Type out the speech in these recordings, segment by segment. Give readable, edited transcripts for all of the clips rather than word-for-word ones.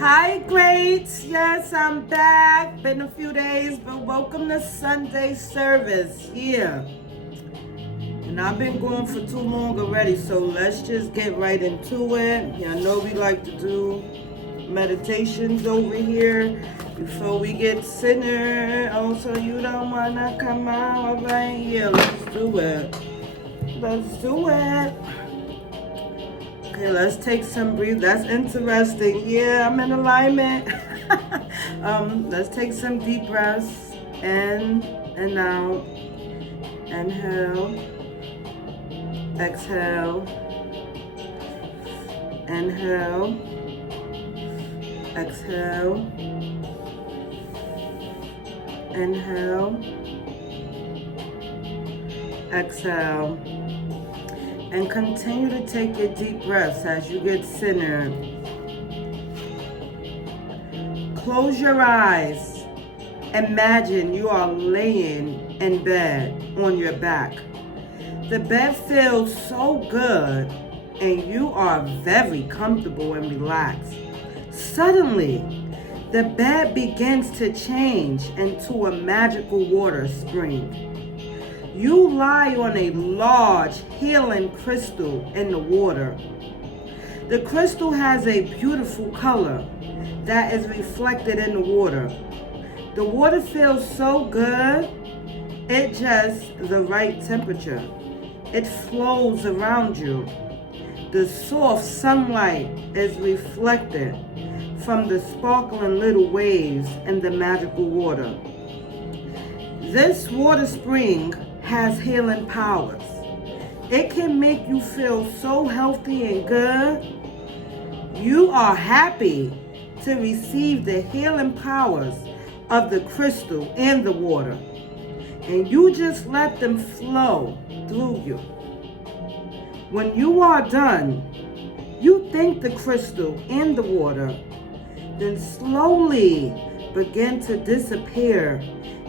Hi, greats. Yes, I'm back. Been a few days, but welcome to Sunday service here. And I've been going for too long already, so let's just get right into it. Yeah, I know we like to do meditations over here before we get sinner. Oh, so you don't wanna come out right here? Let's do it. Let's do it. Okay, let's take some breathe. That's interesting. Yeah, I'm in alignment. Let's take some deep breaths. In and out. Inhale. Exhale. Inhale. Exhale. Inhale. Exhale. And continue to take your deep breaths as you get centered. Close your eyes. Imagine you are laying in bed on your back. The bed feels so good and you are very comfortable and relaxed. Suddenly, the bed begins to change into a magical water spring. You lie on a large healing crystal in the water. The crystal has a beautiful color that is reflected in the water. The water feels so good, it's just the right temperature. It flows around you. The soft sunlight is reflected from the sparkling little waves in the magical water. This water spring has healing powers. It can make you feel so healthy and good. You are happy to receive the healing powers of the crystal and the water. And you just let them flow through you. When you are done, you thank the crystal and the water, then slowly begin to disappear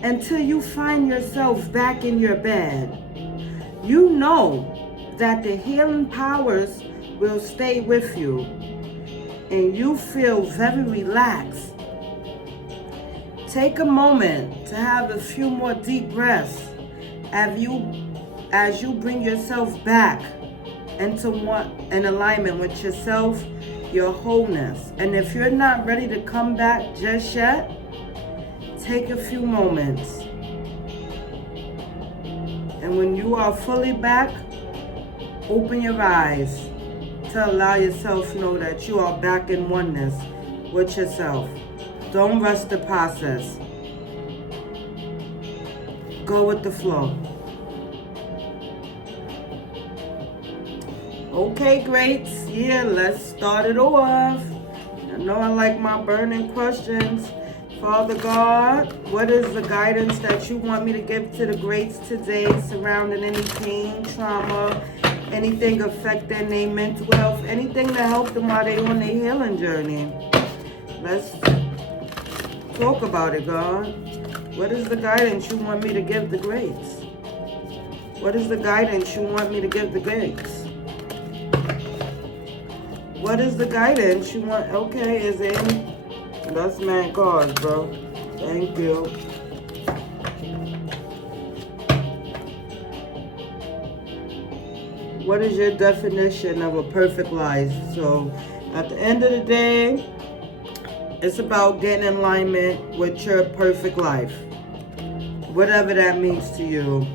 until you find yourself back in your bed. You know that the healing powers will stay with you and you feel very relaxed. Take a moment to have a few more deep breaths as you bring yourself back into in alignment with yourself, your wholeness. And if you're not ready to come back just yet, take a few moments. And when you are fully back, open your eyes to allow yourself to know that you are back in oneness with yourself. Don't rush the process. Go with the flow. Okay, greats. Yeah, let's start it off. I know I like my burning questions. Father God, what is the guidance that you want me to give to the greats today surrounding any pain, trauma, anything affecting their mental health, anything to help them while they're on their healing journey? Let's talk about it, God. What is the guidance you want me to give the greats? What is the guidance you want me to give the greats? What is the guidance you want? Okay, is there any? That's man cards, bro. Thank you. What is your definition of a perfect life? So, at the end of the day, it's about getting in alignment with your perfect life. Whatever that means to you.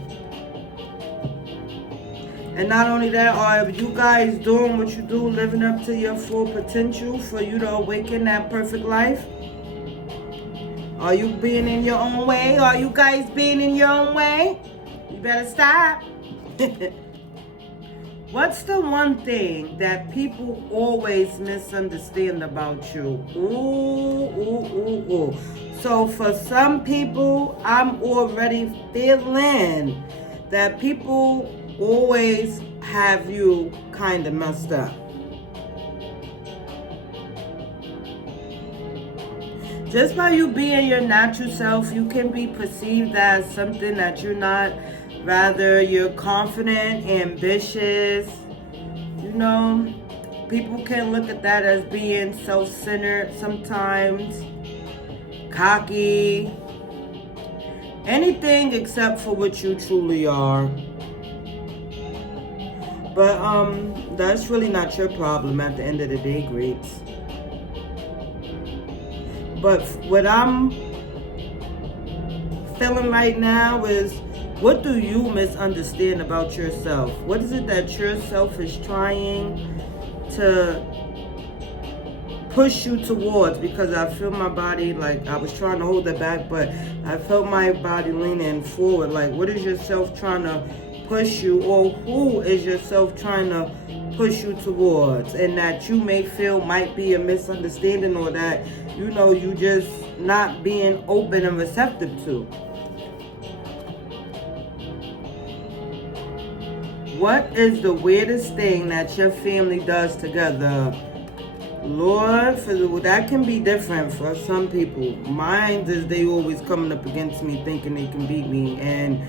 And not only that, are you guys doing what you do, living up to your full potential for you to awaken that perfect life? Are you being in your own way? Are you guys being in your own way? You better stop. What's the one thing that people always misunderstand about you? Ooh. So for some people, I'm already feeling that people always have you kind of messed up. Just by you being your natural self, you can be perceived as something that you're not. Rather, you're confident, ambitious, you know, people can look at that as being self-centered sometimes, cocky, anything except for what you truly are. But that's really not your problem at the end of the day, greats. But what I'm feeling right now is, what do you misunderstand about yourself? What is it that yourself is trying to push you towards? Because I feel my body, like I was trying to hold it back, but I felt my body leaning forward. Like, what is yourself trying to push you, or who is yourself trying to push you towards, and that you may feel might be a misunderstanding, or that you just not being open and receptive to? What is the weirdest thing that your family does together? Lord, that can be different for some people. Mine is they always coming up against me thinking they can beat me, and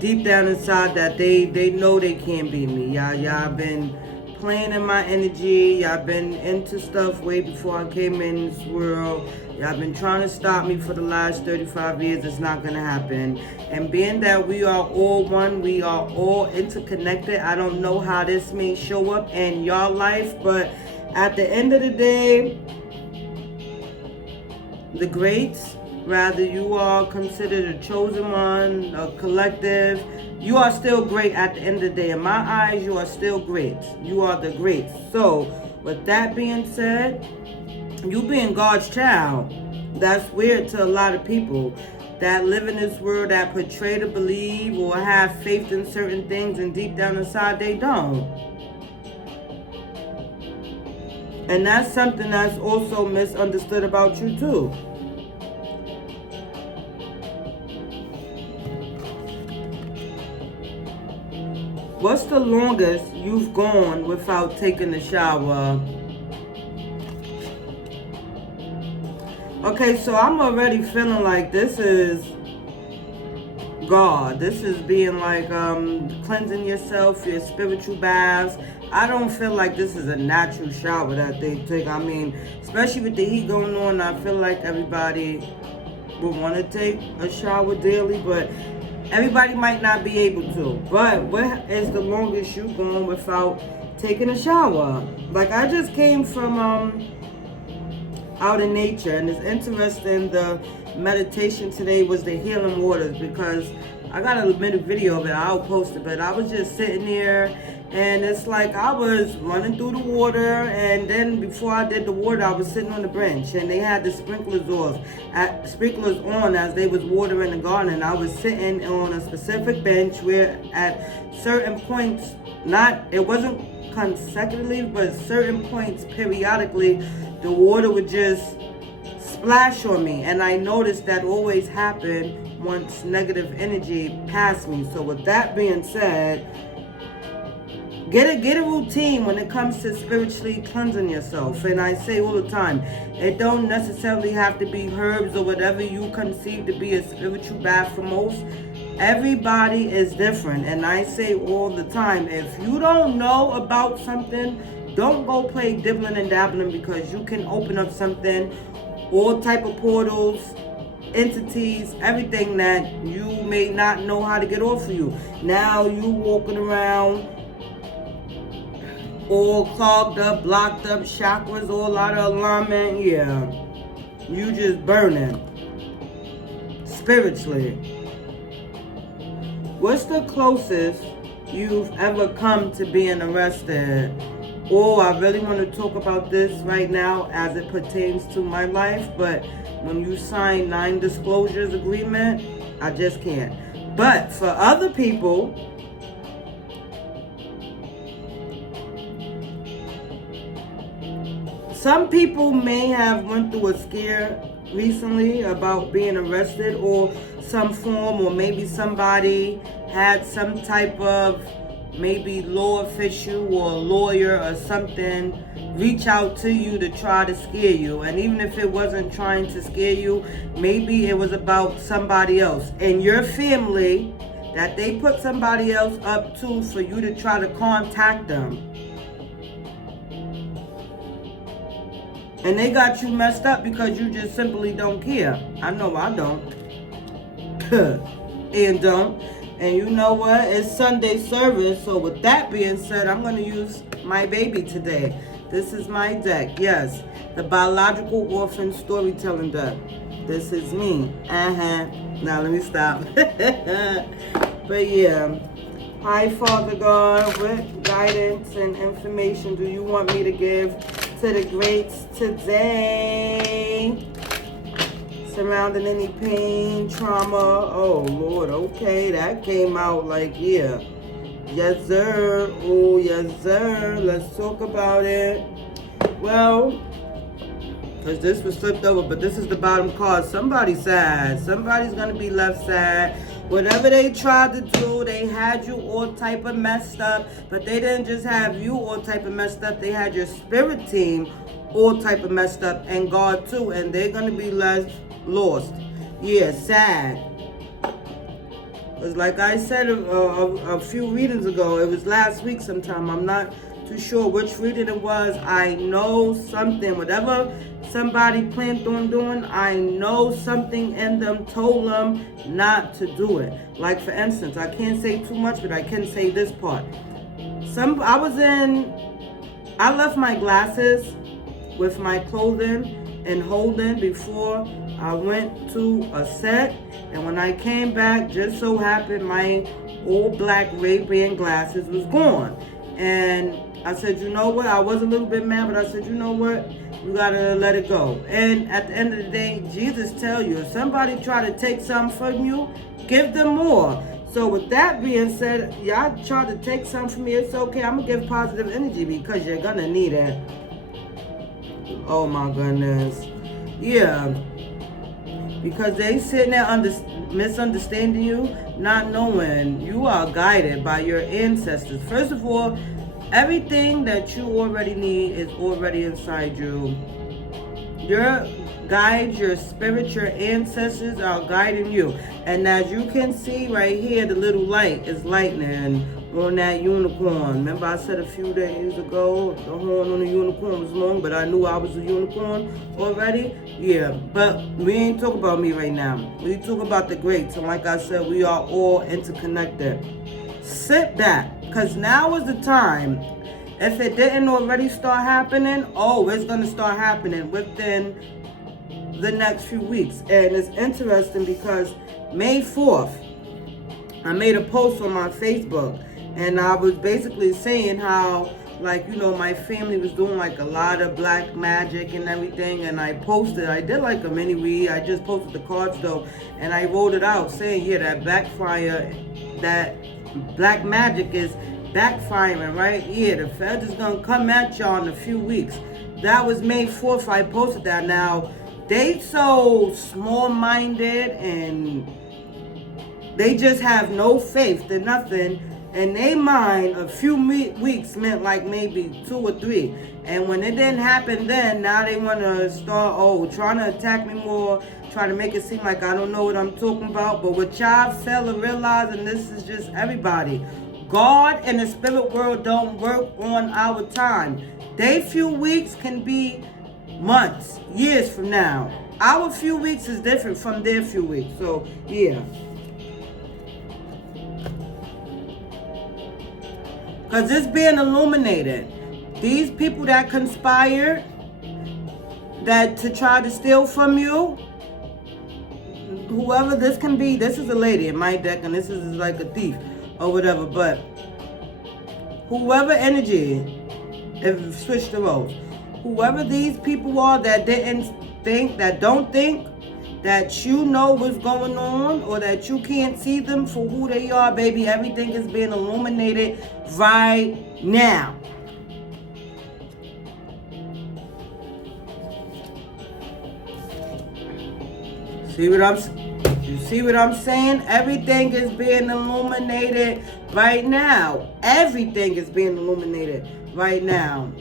deep down inside that they know they can't beat me. Y'all been playing in my energy. Y'all been into stuff way before I came in this world. Y'all been trying to stop me for the last 35 years. It's not going to happen. And being that we are all one, we are all interconnected. I don't know how this may show up in your life, but at the end of the day, the greats, rather you are considered a chosen one, a collective, you are still great at the end of the day. In my eyes, you are still great. You are the greats. So, with that being said, you being God's child, that's weird to a lot of people that live in this world, that portray to believe or have faith in certain things, and deep down inside they don't. And that's something that's also misunderstood about you too. What's the longest you've gone without taking a shower? Okay, so I'm already feeling like this is God. This is being like cleansing yourself, your spiritual baths. I don't feel like this is a natural shower that they take. I mean, especially with the heat going on, I feel like everybody would want to take a shower daily, but everybody might not be able to. But what is the longest you've gone without taking a shower? Like, I just came from out in nature, and it's interesting. The meditation today was the healing waters, because I got a minute video of it. I'll post it, but I was just sitting there, and it's like I was running through the water, and then before I did the water, I was sitting on the bench, and they had the sprinklers on as they was watering the garden. And I was sitting on a specific bench where at certain points, it wasn't consecutively, but certain points periodically, the water would just splash on me. And I noticed that always happened once negative energy passed me. So with that being said, get a routine when it comes to spiritually cleansing yourself. And I say all the time, it don't necessarily have to be herbs or whatever you conceive to be a spiritual bath for most. Everybody is different. And I say all the time, if you don't know about something, don't go play dibbling and dabbling, because you can open up something, all type of portals, entities, everything that you may not know how to get off of you. Now you walking around all clogged up, blocked up, chakras all out of alignment. Yeah, you just burning spiritually. What's the closest you've ever come to being arrested? Oh, I really want to talk about this right now as it pertains to my life, but when you sign 9 disclosures agreement, I just can't. But for other people, some people may have went through a scare recently about being arrested, or some form, or maybe somebody had some type of maybe law official or lawyer or something reach out to you to try to scare you. And even if it wasn't trying to scare you, maybe it was about somebody else in your family that they put somebody else up to for you to try to contact them. And they got you messed up because you just simply don't care. I know I don't. And don't. And you know what? It's Sunday service. So with that being said, I'm going to use my baby today. This is my deck. Yes. The Biological Orphan Storytelling deck. This is me. Now let me stop. But yeah. Hi, Father God. What guidance and information do you want me to give to the greats today? Surrounding any pain, trauma. Oh, Lord. Okay. That came out like, yeah. Yes, sir. Oh, yes, sir. Let's talk about it. Well, because this was flipped over, but this is the bottom card. Somebody's sad. Somebody's going to be left sad. Whatever they tried to do, they had you all type of messed up. But they didn't just have you all type of messed up. They had your spirit team all type of messed up. And God too. And they're going to be lost. Yeah, sad. Because like I said a few readings ago, it was last week sometime. I'm not too sure which reading it was. I know something. Whatever somebody planned on doing, I know something in them told them not to do it. Like for instance, I can't say too much, but I can say this part. I left my glasses with my clothing and holding before I went to a set. And when I came back, just so happened my old black Ray-Ban glasses was gone. And I said, you know what? I was a little bit mad, but I said, you know what? You gotta let it go. And at the end of the day, Jesus tell you, if somebody try to take something from you, give them more. So with that being said, y'all try to take something from me, it's okay. I'm gonna give positive energy because you're gonna need it. Oh my goodness. Yeah. Because they sitting there misunderstanding you, not knowing you are guided by your ancestors. First of all, everything that you already need is already inside you. Your guides, your spirit, your ancestors are guiding you. And as you can see right here, the little light is lightning on that unicorn. Remember I said a few days ago, the horn on the unicorn was long, but I knew I was a unicorn already? Yeah, but we ain't talking about me right now. We talk about the greats. And like I said, we are all interconnected. Sit back, because now is the time. If it didn't already start happening, it's going to start happening within the next few weeks. And it's interesting because May 4th, I made a post on my Facebook. And I was basically saying how, like, you know, my family was doing like a lot of black magic and everything. And I did like a mini read. I just posted the cards though. And I wrote it out saying, yeah, that black magic is backfiring, right? Yeah, the Fed is going to come at y'all in a few weeks. That was May 4th. I posted that. Now, they so small-minded and they just have no faith in nothing. In their mind, a few weeks meant like maybe 2 or 3. And when it didn't happen then, now they want to start, trying to attack me more, trying to make it seem like I don't know what I'm talking about. But what y'all fail to realize, and this is just everybody, God and the spirit world don't work on our time. They few weeks can be months, years from now. Our few weeks is different from their few weeks. So, yeah. Because it's being illuminated. These people that conspired to try to steal from you, whoever this can be, this is a lady in my deck and this is like a thief or whatever, but whoever energy, if switch the roles, whoever these people are that don't think that you know what's going on or that you can't see them for who they are, baby, everything is being illuminated right now. You see what I'm saying? Everything is being illuminated right now. Everything is being illuminated right now.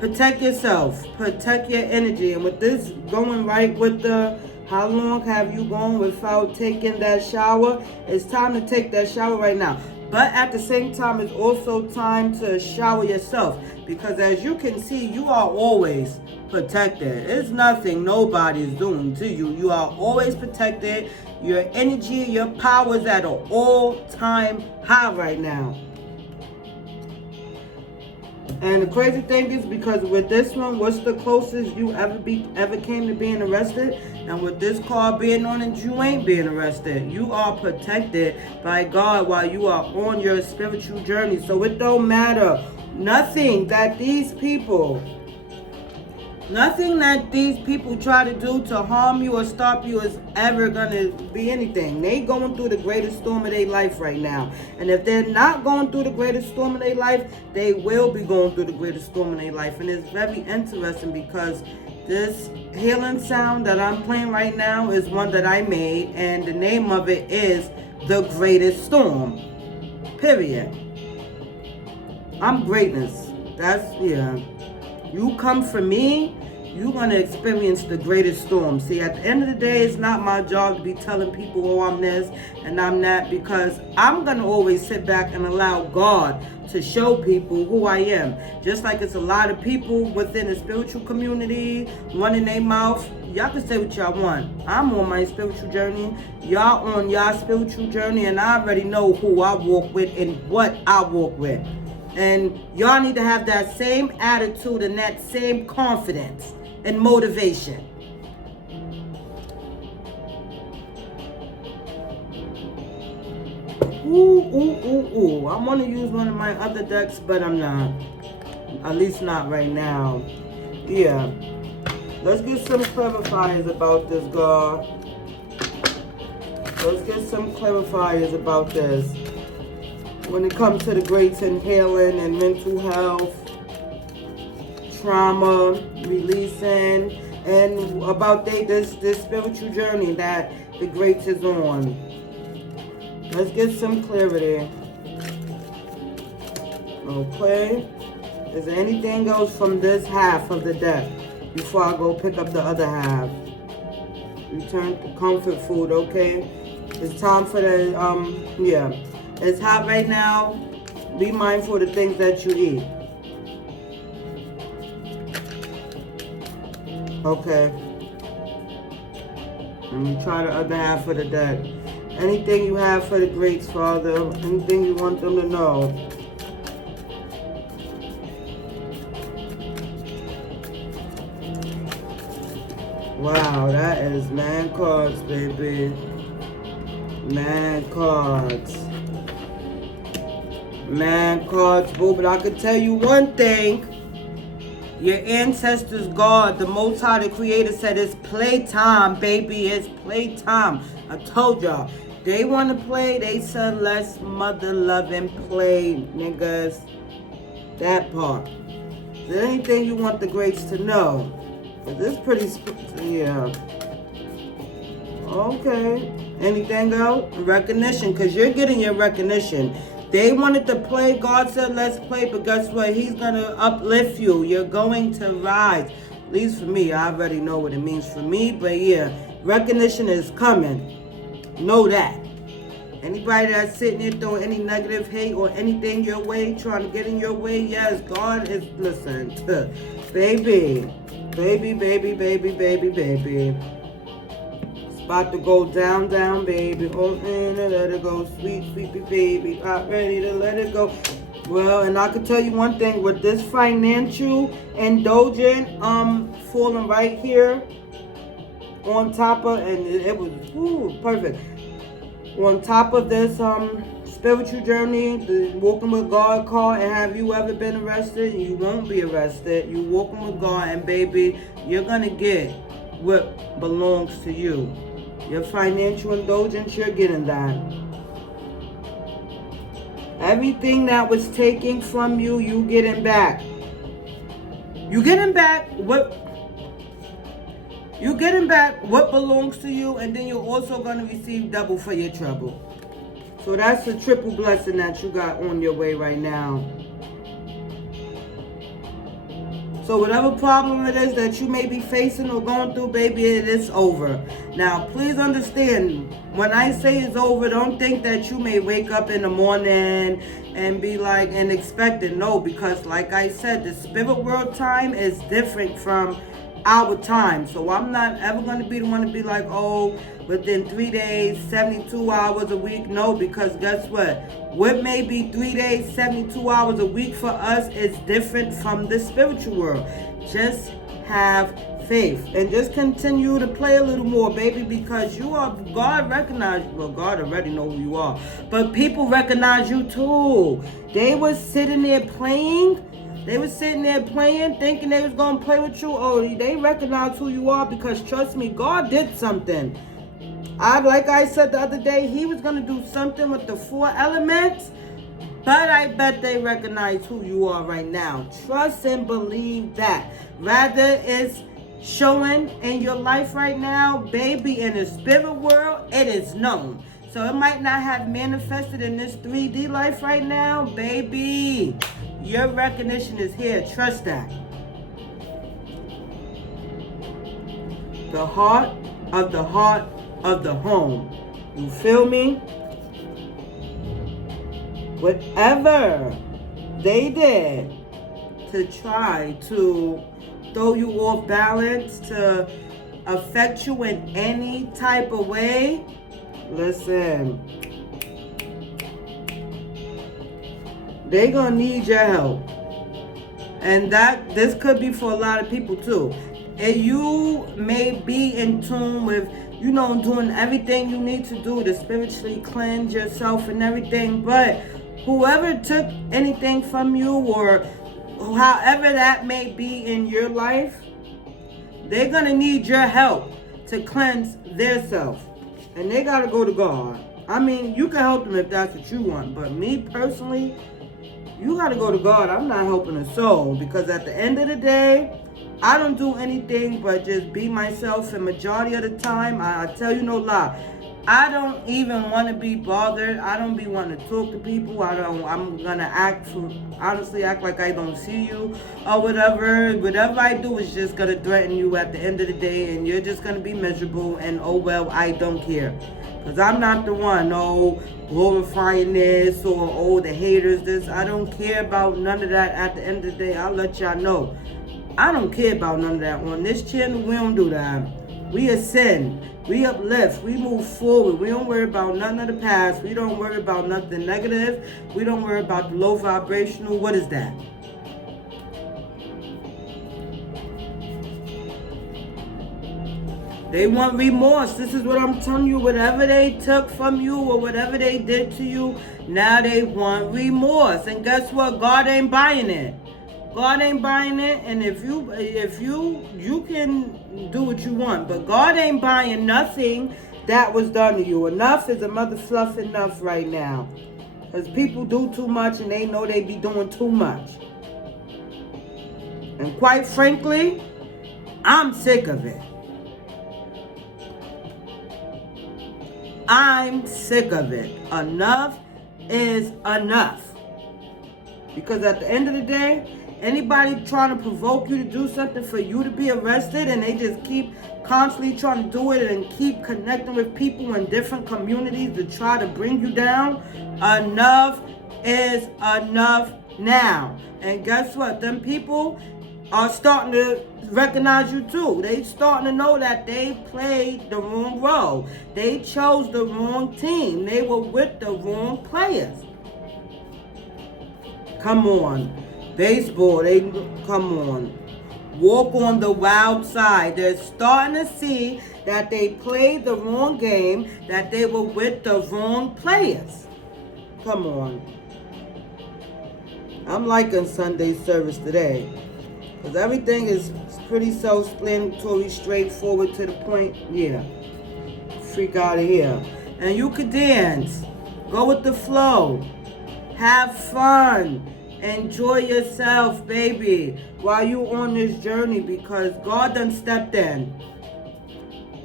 Protect yourself. Protect your energy. And with this going right with the how long have you gone without taking that shower? It's time to take that shower right now. But at the same time, it's also time to shower yourself. Because as you can see, you are always protected. It's nothing nobody's doing to you. You are always protected. Your energy, your power is at an all-time high right now. And the crazy thing is, because with this one, what's the closest you ever came to being arrested? And with this card being on it, you ain't being arrested. You are protected by God while you are on your spiritual journey. So it don't matter. Nothing that these people try to do to harm you or stop you is ever going to be anything. They going through the greatest storm of their life right now. And if they're not going through the greatest storm of their life, they will be going through the greatest storm of their life. And it's very interesting because this healing sound that I'm playing right now is one that I made. And the name of it is The Greatest Storm. Period. I'm greatness. That's, yeah. You come from me, you're going to experience the greatest storm. See, at the end of the day, it's not my job to be telling people, oh, I'm this and I'm that, because I'm going to always sit back and allow God to show people who I am. Just like it's a lot of people within the spiritual community running their mouth. Y'all can say what y'all want. I'm on my spiritual journey. Y'all on y'all spiritual journey, and I already know who I walk with and what I walk with. And y'all need to have that same attitude and that same confidence and motivation. Ooh. I want to use one of my other decks, but I'm not. At least not right now. Yeah. Let's get some clarifiers about this, God. Let's get some clarifiers about this. When it comes to the greats in healing and mental health, trauma, releasing, and about this spiritual journey that the greats is on. Let's get some clarity. Okay. Is there anything else from this half of the deck before I go pick up the other half? Return to comfort food, okay? It's time for the, yeah. It's hot right now. Be mindful of the things that you eat. Okay. Let me try the other half of the deck. Anything you have for the greats, Father. Anything you want them to know. Wow, that is man cards, baby. Man cards. Man cards, boo. But I can tell you one thing. Your ancestors, God, the Most High, the Creator, said it's playtime, baby. It's playtime. I told y'all. They want to play. They said let's mother love and play, niggas. That part. Is there anything you want the greats to know? This is pretty, yeah. Okay. Anything else? Recognition, because you're getting your recognition. They wanted to play. God said, let's play. But guess what? He's going to uplift you. You're going to rise. At least for me. I already know what it means for me. But yeah, recognition is coming. Know that. Anybody that's sitting here throwing any negative hate or anything your way, trying to get in your way, yes, God is, listen, baby. Baby, baby, baby, baby, baby. It's about to go down, down, baby. Oh, and let it go. Sweet, sweet baby. Not ready to let it go. Well, and I can tell you one thing. With this financial indulgent falling right here on top of, and it was perfect. On top of this spiritual journey, the walking with God card, and have you ever been arrested? You won't be arrested. You walking with God, and baby, you're gonna get what belongs to you. Your financial indulgence, you're getting that. Everything that was taken from you, you getting back. You getting back what? You getting back what belongs to you, and then you're also gonna receive double for your trouble. So that's a triple blessing that you got on your way right now. So whatever problem it is that you may be facing or going through, baby, it is over. Now, please understand, when I say it's over, don't think that you may wake up in the morning and be like, and expect it. No, because like I said, the spirit world time is different from our time. So I'm not ever going to be the one to be like, oh, within 3 days, 72 hours a week. No, because guess what may be 3 days, 72 hours a week for us is different from the spiritual world. Just have faith and just continue to play a little more, baby, because you are, God recognize, well, God already know who you are, but people recognize you too. They was sitting there playing, thinking they was going to play with you. Oh, they recognize who you are, because trust me, God did something. Like I said the other day, he was going to do something with the 4 elements, but I bet they recognize who you are right now. Trust and believe that. Rather it's showing in your life right now, baby, in the spirit world, it is known. So it might not have manifested in this 3D life right now, baby. Your recognition is here. Trust that. The heart of the home. You feel me? Whatever they did to try to throw you off balance, to affect you in any type of way, listen, they're gonna need your help. And this could be for a lot of people too. And you may be in tune with, doing everything you need to do to spiritually cleanse yourself and everything, but whoever took anything from you, or however that may be in your life, they're going to need your help to cleanse their self. And they got to go to God. I mean, you can help them if that's what you want, but me personally, you got to go to God. I'm not helping a soul, because at the end of the day, I don't do anything but just be myself. And majority of the time, I tell you no lie, I don't even want to be bothered. I don't be wanting to talk to people. I'm going to honestly act like I don't see you or whatever. Whatever I do is just going to threaten you at the end of the day, and you're just going to be miserable, and oh well, I don't care. Because I'm not the one, glorifying this, or the haters this. I don't care about none of that. At the end of the day, I'll let y'all know. I don't care about none of that. On this channel, we don't do that. We ascend. We uplift. We move forward. We don't worry about none of the past. We don't worry about nothing negative. We don't worry about the low vibrational. What is that? They want remorse. This is what I'm telling you. Whatever they took from you or whatever they did to you, now they want remorse. And guess what? God ain't buying it. God ain't buying it. And if you can do what you want, but God ain't buying nothing that was done to you. Enough is a mother fluff enough right now. Because people do too much, and they know they be doing too much. And quite frankly, I'm sick of it. I'm sick of it. Enough is enough. Because at the end of the day, anybody trying to provoke you to do something for you to be arrested, and they just keep constantly trying to do it and keep connecting with people in different communities to try to bring you down, enough is enough now. And guess what? Them people are starting to recognize you too. They starting to know that they played the wrong role. They chose the wrong team. They were with the wrong players. Come on. Baseball, come on. Walk on the wild side. They're starting to see that they played the wrong game, that they were with the wrong players. Come on. I'm liking Sunday service today, because everything is pretty self-explanatory, straightforward, to the point. Yeah. Freak out of here. And you could dance. Go with the flow. Have fun. Enjoy yourself, baby, while you on this journey, because God done stepped in.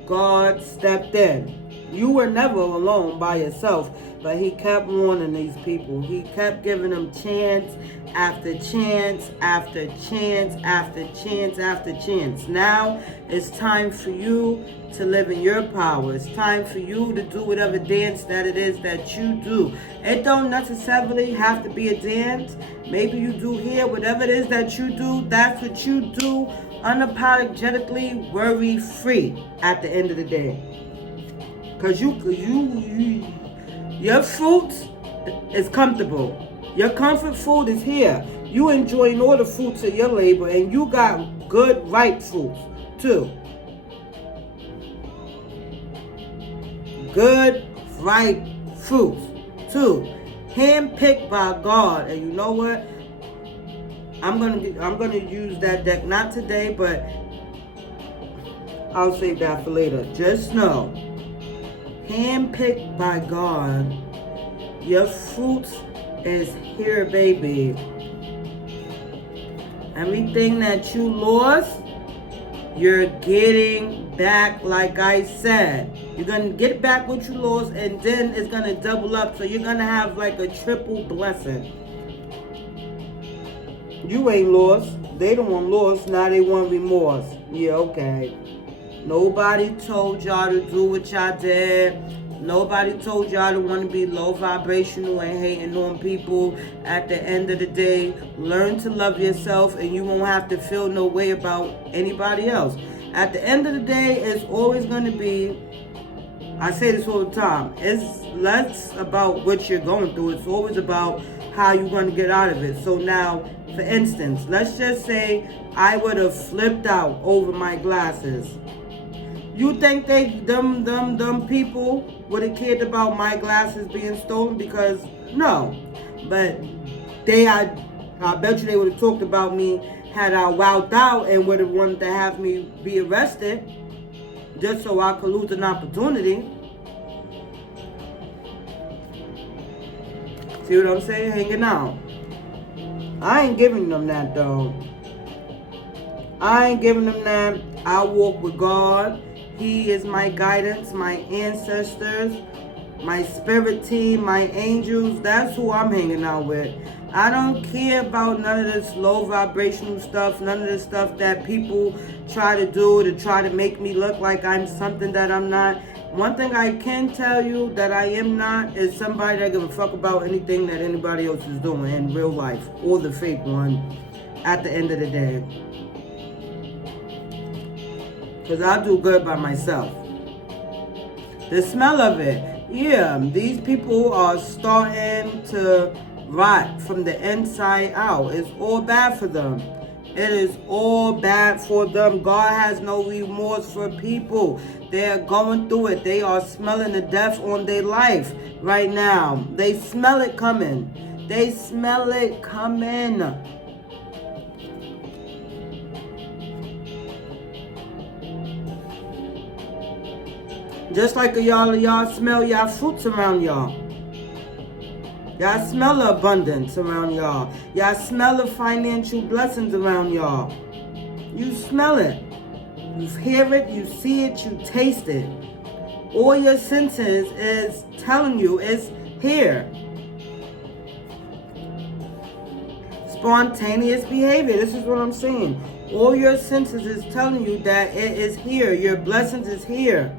God stepped in. You were never alone by yourself, but he kept warning these people. He kept giving them chance after chance after chance after chance after chance. Now it's time for you to live in your power. It's time for you to do whatever dance that it is that you do. It don't necessarily have to be a dance. Maybe you do here, whatever it is that you do, that's what you do, unapologetically worry-free at the end of the day. Because your fruit is comfortable. Your comfort food is here. You enjoying all the fruits of your labor, and you got good, ripe fruits, too. Good, ripe fruits, too. Handpicked by God. And you know what? I'm gonna use that deck, not today, but I'll save that for later. Just know, handpicked by God, your fruits is here, baby. Everything that you lost, you're getting back. Like I said, you're gonna get back what you lost, and then it's gonna double up, so you're gonna have like a triple blessing. You ain't lost. They don't want lost. Now they want remorse. Yeah, okay. Nobody told y'all to do what y'all did. Nobody told y'all to want to be low vibrational and hating on people. At the end of the day, learn to love yourself, and you won't have to feel no way about anybody else. At the end of the day, it's always going to be, I say this all the time, it's less about what you're going through. It's always about how you're going to get out of it. So now, for instance, let's just say I would have flipped out over my glasses. You think them people would have cared about my glasses being stolen? Because no. But I bet you they would have talked about me had I wowed out and would have wanted to have me be arrested just so I could lose an opportunity. See what I'm saying? Hanging out. I ain't giving them that though. I ain't giving them that. I walk with God. He is my guidance, my ancestors, my spirit team, my angels. That's who I'm hanging out with. I don't care about none of this low vibrational stuff, none of this stuff that people try to do to try to make me look like I'm something that I'm not. One thing I can tell you that I am not is somebody that give a fuck about anything that anybody else is doing in real life, or the fake one at the end of the day. Because I do good by myself. The smell of it. Yeah, these people are starting to rot from the inside out. It's all bad for them. It is all bad for them. God has no remorse for people. They're going through it. They are smelling the death on their life right now. They smell it coming. They smell it coming. Just like y'all smell y'all fruits around y'all. Y'all smell the abundance around y'all. Y'all smell the financial blessings around y'all. You smell it. You hear it, you see it, you taste it. All your senses is telling you it's here. Spontaneous behavior. This is what I'm saying. All your senses is telling you that it is here. Your blessings is here.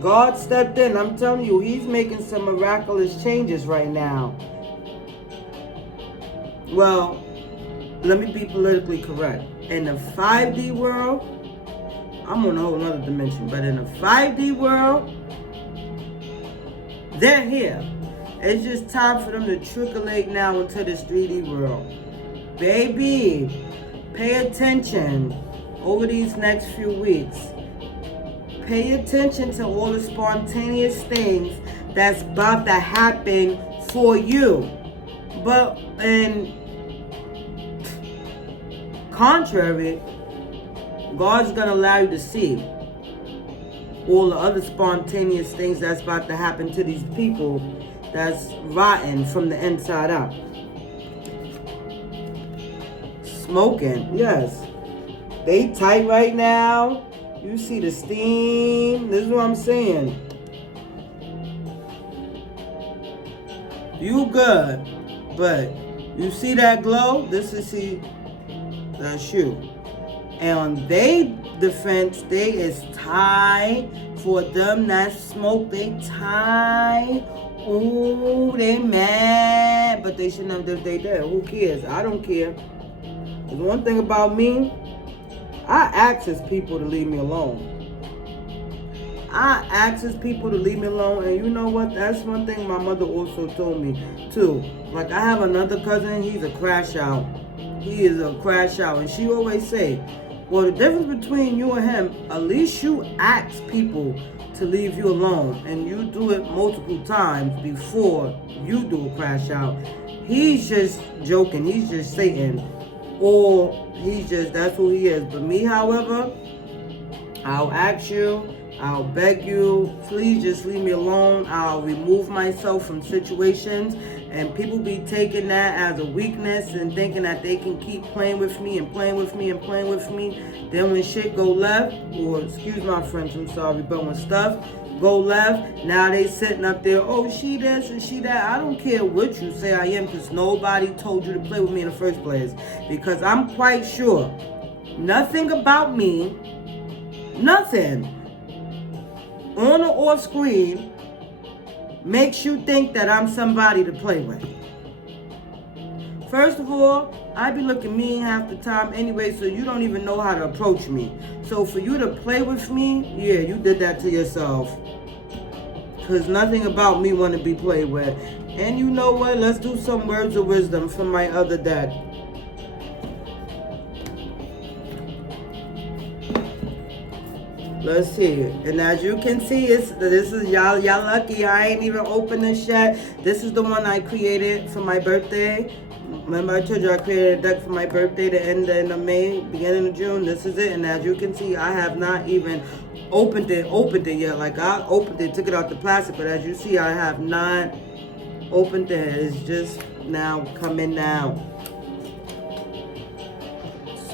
God stepped in. I'm telling you, he's making some miraculous changes right now. Well, let me be politically correct. In the 5D world, I'm on a whole other dimension, but in the 5D world, they're here. It's just time for them to trickle now into this 3D world. Baby, pay attention over these next few weeks. Pay attention to all the spontaneous things that's about to happen for you. But in contrary, God's going to allow you to see all the other spontaneous things that's about to happen to these people that's rotten from the inside out. Smoking, yes. They tight right now. You see the steam? This is what I'm saying. You good, but you see that glow? This is that's you. And on they defense, they is tied for them that smoke. They tied. Ooh, they mad, but they shouldn't have did they did. Who cares? I don't care. There's one thing about me. I ask people to leave me alone. I ask people to leave me alone, and you know what? That's one thing my mother also told me too. Like I have another cousin, he's a crash out. He is a crash out, and she always say, well, the difference between you and him, at least you ask people to leave you alone, and you do it multiple times before you do a crash out. He's just joking. He's just Satan, or he's just, that's who he is. But me, however, I'll ask you, I'll beg you, please just leave me alone. I'll remove myself from situations, and people be taking that as a weakness and thinking that they can keep playing with me and playing with me and playing with me. Then when shit go left, or excuse my French, I'm sorry, but when stuff go left, now they sitting up there, oh, she this and she that. I don't care what you say I am, because nobody told you to play with me in the first place. Because I'm quite sure nothing about me, nothing on or off screen makes you think that I'm somebody to play with. First of all, I be looking mean half the time anyway, so you don't even know how to approach me. So for you to play with me, yeah, you did that to yourself. Because nothing about me want to be played with. And you know what? Let's do some words of wisdom from my other dad. Let's see. And as you can see, this is y'all lucky. I ain't even opened this yet. This is the one I created for my birthday. Remember I told you I created a deck for my birthday, the end of May, beginning of June. This is it. And as you can see, I have not even opened it yet. Like I opened it, took it out the plastic, but as you see, I have not opened it. It's just now coming now.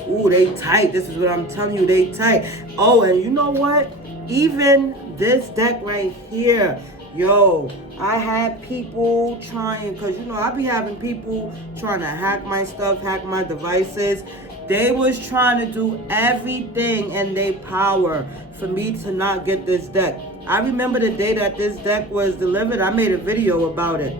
Ooh, they tight. This is what I'm telling you, they tight. Oh, and you know what? Even this deck right here, yo, I had people trying, because you know, I be having people trying to hack my stuff, hack my devices. They was trying to do everything in their power for me to not get this deck. I remember the day that this deck was delivered, I made a video about it.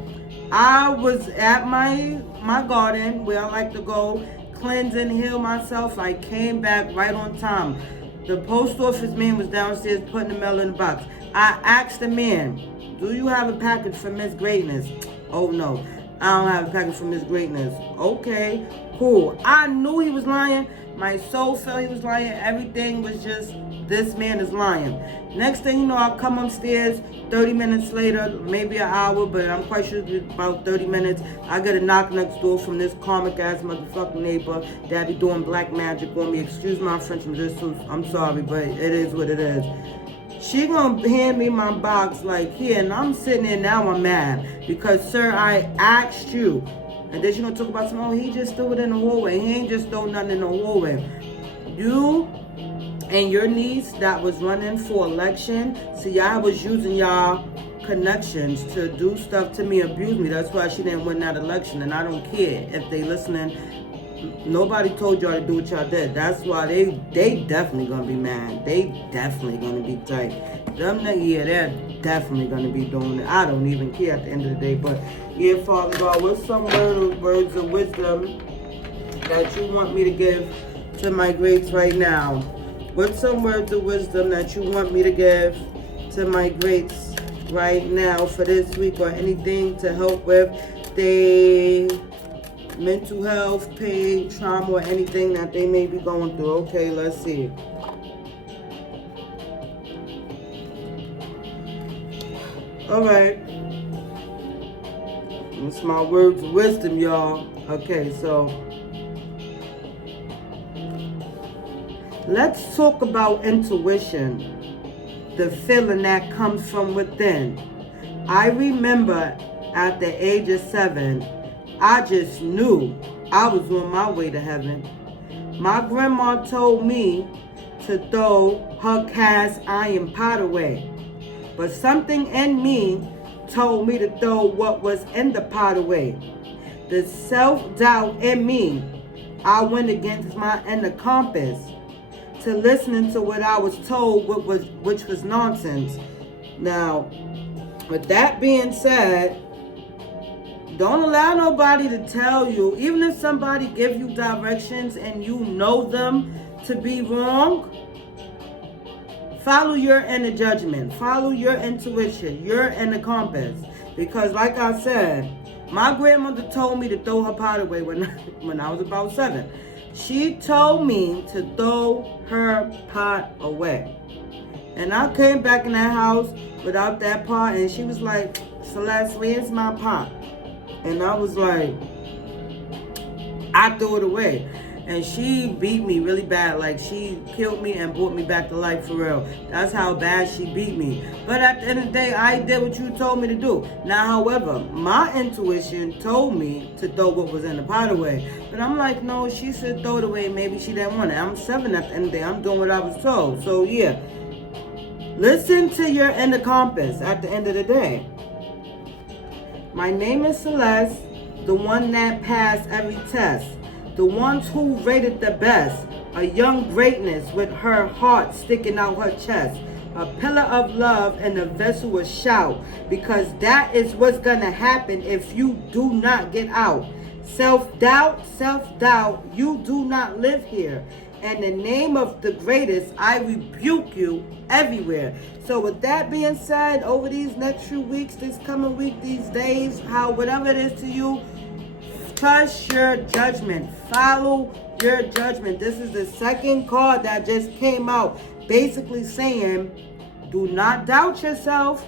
I was at my garden where I like to go cleanse and heal myself. I came back right on time. The post office man was downstairs putting the mail in the box. I asked the man, do you have a package for Miss Greatness? Oh no, I don't have a package for Miss Greatness. Okay, cool. I knew he was lying. My soul felt he was lying. Everything was just, this man is lying. Next thing you know, I come upstairs 30 minutes later, maybe an hour, but I'm quite sure it's about 30 minutes. I get a knock next door from this karmic ass motherfucking neighbor that be doing black magic on me. Excuse my French, I'm sorry, but it is what it is. She gonna hand me my box like here, and I'm sitting there now, I'm mad. Because, sir, I asked you. And then she gonna talk about some, oh, he just threw it in the hallway. He ain't just throw nothing in the hallway. You and your niece that was running for election, see, y'all was using y'all connections to do stuff to me, abuse me. That's why she didn't win that election, and I don't care if they listening. Nobody told y'all to do what y'all did. That's why they definitely gonna be mad. They definitely gonna be tight. Them, yeah, they're definitely gonna be doing it. I don't even care at the end of the day. But yeah, Father God, what's some words of wisdom that you want me to give to my greats right now? What's some words of wisdom that you want me to give to my greats right now for this week, or anything to help with their mental health, pain, trauma, or anything that they may be going through? Okay, let's see. All right. That's my words of wisdom, y'all. Okay, so let's talk about intuition, the feeling that comes from within. I remember at the age of 7, I just knew I was on my way to heaven. My grandma told me to throw her cast iron pot away. But something in me told me to throw what was in the pot away. The self-doubt in me, I went against my inner compass to listening to what I was told, which was nonsense. Now, with that being said, don't allow nobody to tell you, even if somebody gives you directions and you know them to be wrong, follow your inner judgment, follow your intuition, your inner compass. Because like I said, my grandmother told me to throw her pot away when I was about 7. She told me to throw her pot away. And I came back in that house without that pot, and she was like, Celeste, where's my pot? And I was like, I threw it away. And she beat me really bad. Like, she killed me and brought me back to life for real. That's how bad she beat me. But at the end of the day, I did what you told me to do. Now, however, my intuition told me to throw what was in the pot away. But I'm like, no, she should throw it away. Maybe she didn't want it. I'm 7 at the end of the day. I'm doing what I was told. So, yeah. Listen to your inner compass at the end of the day. My name is Celeste, the one that passed every test. The ones who rated the best. A young greatness with her heart sticking out her chest. A pillar of love and a vessel of shout. Because that is what's going to happen if you do not get out. Self-doubt, you do not live here. In the name of the greatest, I rebuke you everywhere. So with that being said, over these next few weeks, this coming week, these days, whatever it is to you, trust your judgment. Follow your judgment. This is the second card that just came out, basically saying, do not doubt yourself.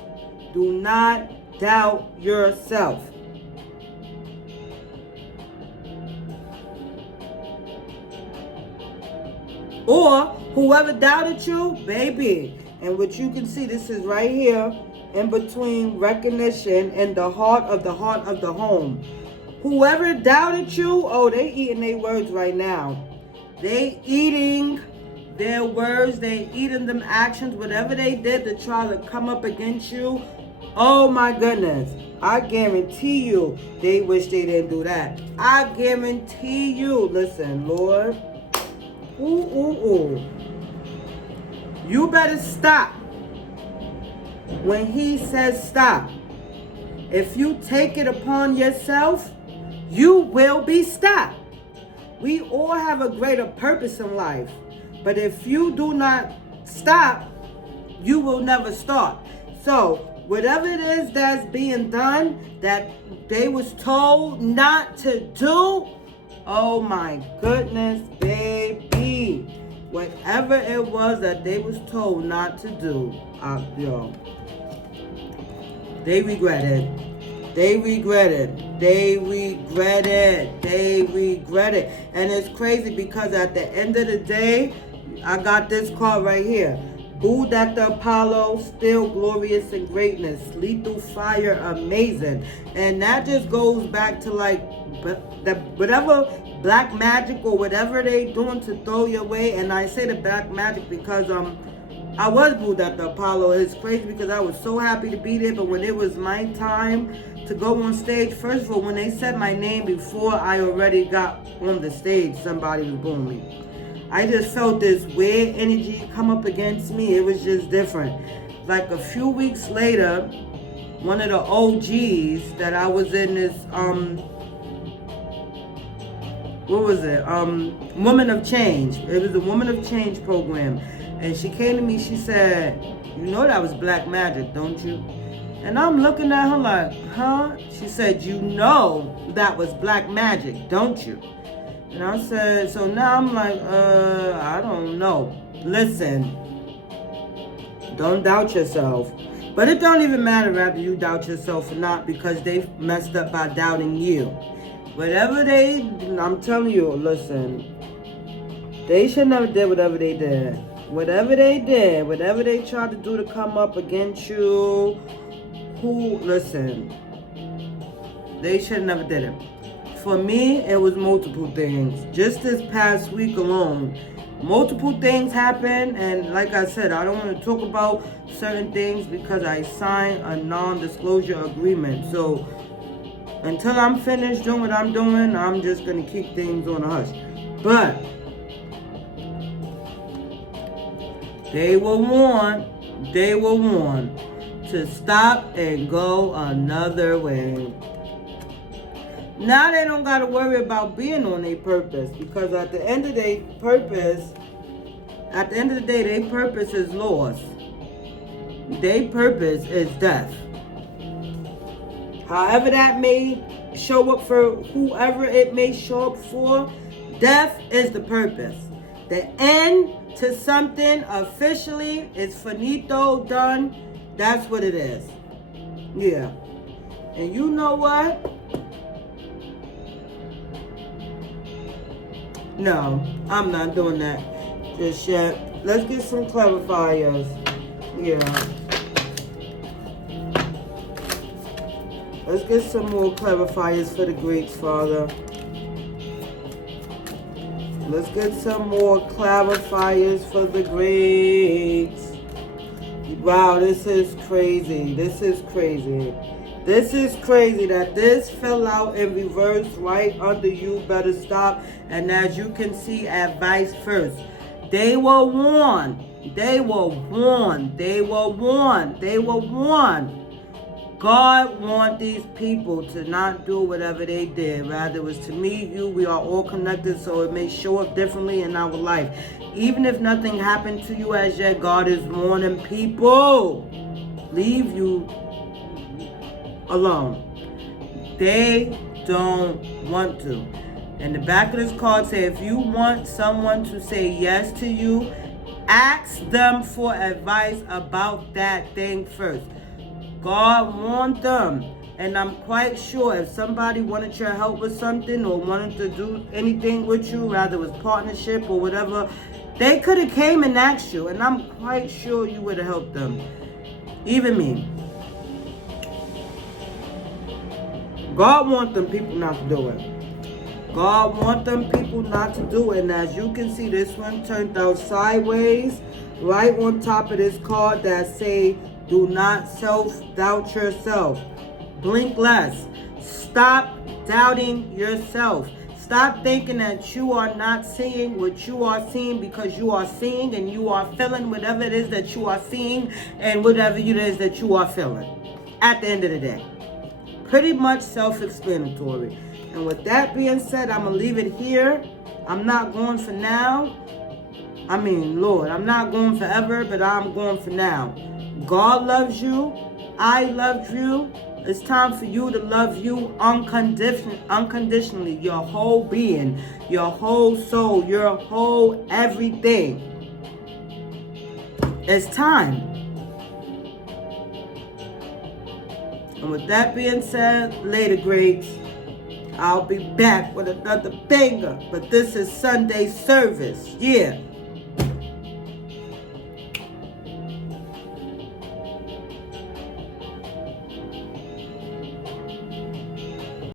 Do not doubt yourself. Or whoever doubted you, baby. And what you can see, this is right here in between recognition and the heart of the home. Whoever doubted you, oh, they eating their words right now. They eating their words. They eating them actions. Whatever they did to try to come up against you, oh my goodness. I guarantee you they wish they didn't do that. I guarantee you. Listen, Lord. Ooh. You better stop when he says stop. If you take it upon yourself, you will be stopped. We all have a greater purpose in life. But if you do not stop, you will never start. So, whatever it is that's being done that they was told not to do, oh my goodness, baby. Whatever it was that they was told not to do, they regret it. They regret it. They regret it. They regret it. And it's crazy because at the end of the day, I got this card right here. Booed at the Apollo, still glorious in greatness. Lethal fire, amazing. And that just goes back to like whatever black magic or whatever they doing to throw your way. And I say the black magic because I was booed at the Apollo. It's crazy because I was so happy to be there. But when it was my time to go on stage, first of all, when they said my name before I already got on the stage, somebody was booing me. I just felt this weird energy come up against me. It was just different. Like a few weeks later, one of the OGs that I was in this, Woman of Change. It was a Woman of Change program. And she came to me, she said, you know that was black magic, don't you? And I'm looking at her like, huh? She said, you know that was black magic, don't you? And I said, so now I'm like, I don't know. Listen, don't doubt yourself. But it don't even matter whether you doubt yourself or not because they messed up by doubting you. Whatever I'm telling you, listen, they should never did whatever they did. Whatever they did, whatever they tried to do to come up against you, listen, they should never did it. For me, it was multiple things. Just this past week alone, multiple things happened, and like I said, I don't want to talk about certain things because I signed a non-disclosure agreement. So until I'm finished doing what I'm doing, I'm just going to keep things on a hush. But they were warned to stop and go another way. Now they don't got to worry about being on their purpose, because at the end of their purpose, at the end of the day, their purpose is lost. Their purpose is death. However that may show up for whoever it may show up for, death is the purpose. The end to something officially is finito, done. That's what it is. Yeah. And you know what? No, I'm not doing that just yet. Let's get some clarifiers. Yeah. Let's get some more clarifiers for the greats, Father. Let's get some more clarifiers for the greats. Wow, this is crazy. This is crazy. This is crazy that this fell out in reverse right under you better stop. And as you can see, advice first. They were warned. They were warned. They were warned. They were warned. God wants these people to not do whatever they did. Rather, it was to me, you, we are all connected, so it may show up differently in our life. Even if nothing happened to you as yet, God is warning people. Leave you alone. They don't want to. And the back of this card say, if you want someone to say yes to you, ask them for advice about that thing first. God warned them. And I'm quite sure if somebody wanted your help with something or wanted to do anything with you, rather it was partnership or whatever, they could have came and asked you. And I'm quite sure you would have helped them. Even me. God wants them people not to do it. God wants them people not to do it. And as you can see, this one turned out sideways. Right on top of this card that say, do not self-doubt yourself. Blink less. Stop doubting yourself. Stop thinking that you are not seeing what you are seeing, because you are seeing and you are feeling whatever it is that you are seeing and whatever it is that you are feeling. At the end of the day. Pretty much self-explanatory. And with that being said, I'm going to leave it here. I'm not going for now. I mean, Lord, I'm not going forever, but I'm going for now. God loves you. I love you. It's time for you to love you unconditionally. Your whole being, your whole soul, your whole everything. It's time. And with that being said, later, greats. I'll be back with another banger. But this is Sunday service. Yeah.